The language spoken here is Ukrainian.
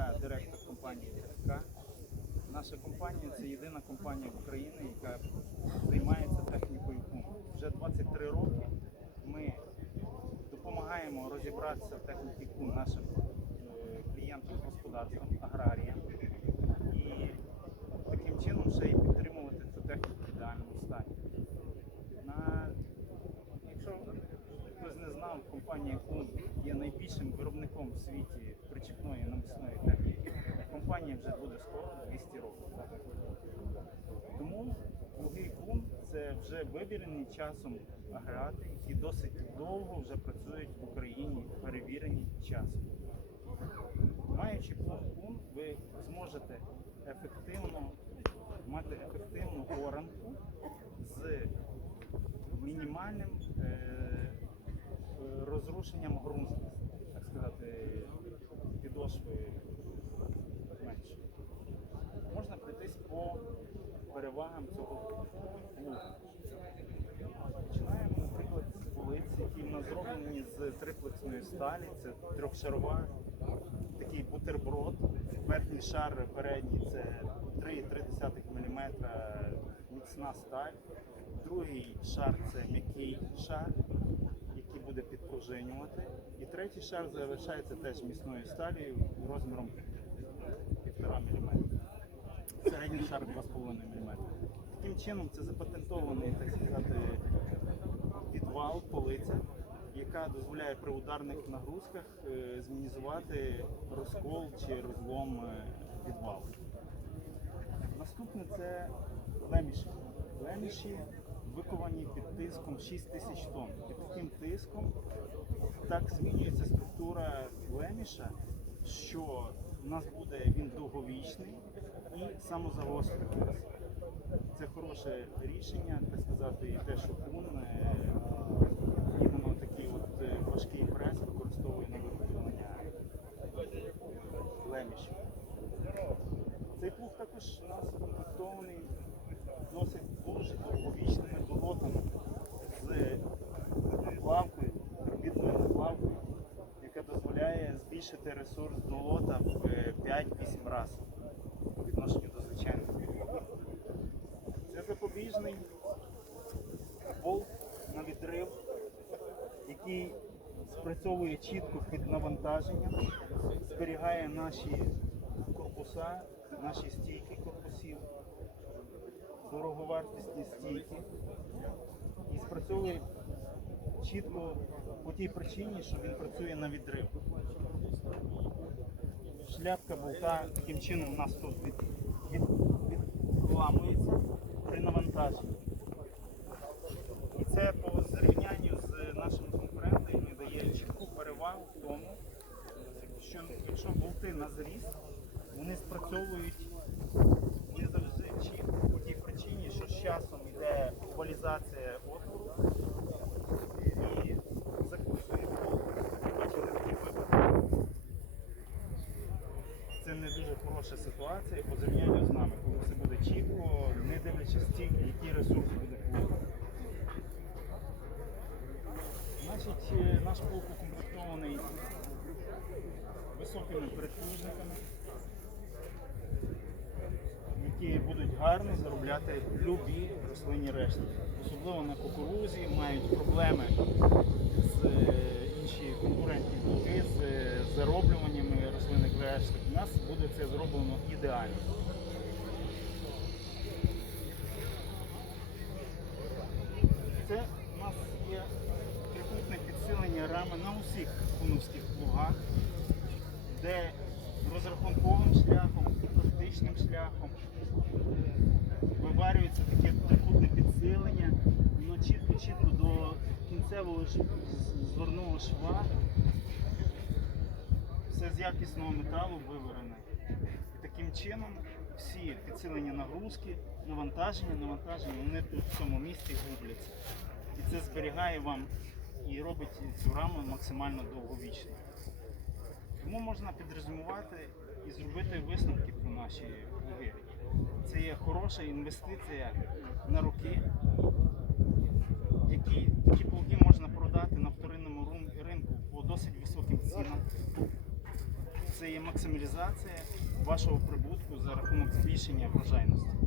Я директор компанії ТСК. Наша компанія це єдина компанія в Україні, яка займається технікою КУМ. Вже 23 роки ми допомагаємо розібратися в техніці КУМ нашим е, клієнтам, господарствам, аграріям. І таким чином ще й підтримувати цю техніку в ідеальному стані. На, якщо хтось компанія КУМ є найбільшим виробником в світі причіпної намісної техніки. Компанія вже буде скоро 200 років. Тому плуги КУМ це вже вибірені часом агрегати, які досить довго вже працюють в Україні, перевірені часом. Маючи плуг КУМ, ви зможете ефективно мати ефективну оранку з мінімальним е, розрушенням ґрунту, так сказати, підошви менше. Можна пройтись по перевагам цього плуга. Починаємо, наприклад, з полиці, які в нас зроблені з триплексної сталі. Це трьохшарова, такий бутерброд. Верхній шар передній це 3,3 мм міцна сталь. Другий шар це м'який шар, буде підпружинювати. І третій шар залишається теж міцною сталію розміром 1,5 мм. Середній шар 2,5 мм. Таким чином це запатентований, так сказати, підвал, полиця, яка дозволяє при ударних нагрузках е, змінізувати розкол чи розлом е, підвалу. Наступне це леміші. Леміші виковані під тиском 6 тисяч тонн. Під таким тиском так змінюється структура леміша, що у нас буде він довговічний і самозагострюватися. Це хороше рішення, так сказати, і те, що кун е, іменно такий от е, важкий прес використовує на виготовлення лемішів. Цей плуг також у нас комплектований досить дуже ресурс долота в е, 5-8 разів по відношенню до звичайного. Це запобіжний болт на відрив, який спрацьовує чітко під навантаженням, зберігає наші корпуса, наші стійки корпусів, дороговартісні стійки і спрацьовує чітко по тій причині, що він працює на відрив. Шляпка болта таким чином у нас тут від, від, відламується при навантаженні. І це по зрівнянню з нашими конкурентами дає чітку перевагу в тому, що якщо болти на зріз, вони спрацьовують не завжди чітко по тій причині, що з часом йде овалізація отвору і закусує болт. Бачили такі випадки. Це не дуже хороша ситуація по зрівнянню з нами, коли все буде чітко, не дивлячись стільки, який ресурс буде плуг. Значить, е, наш плуг укомплектований високими передплужниками, які будуть гарно заробляти любі рослинні решти. Особливо на кукурузі мають проблеми з е, інші конкурентні плуги з е, рослинних решток. У нас буде це зроблено ідеально. Це у нас є трикутне підсилення рами на усіх куновських плугах, де розрахунковим шляхом і практичним шляхом виварюється таке трикутне підсилення, воно чітко-чітко до кінцевого ж- з- зворного шва. Якісного металу виварене. І таким чином всі підсилення нагрузки, навантаження, навантаження, вони тут в цьому місці губляться. І це зберігає вам і робить цю раму максимально довговічною. Тому можна підрозумувати і зробити висновки про наші плуги. Це є хороша інвестиція на роки, які такі плуги можна продати на вторинному ринку по досить високим цінам. Це є максималізація вашого прибутку за рахунок збільшення врожайності.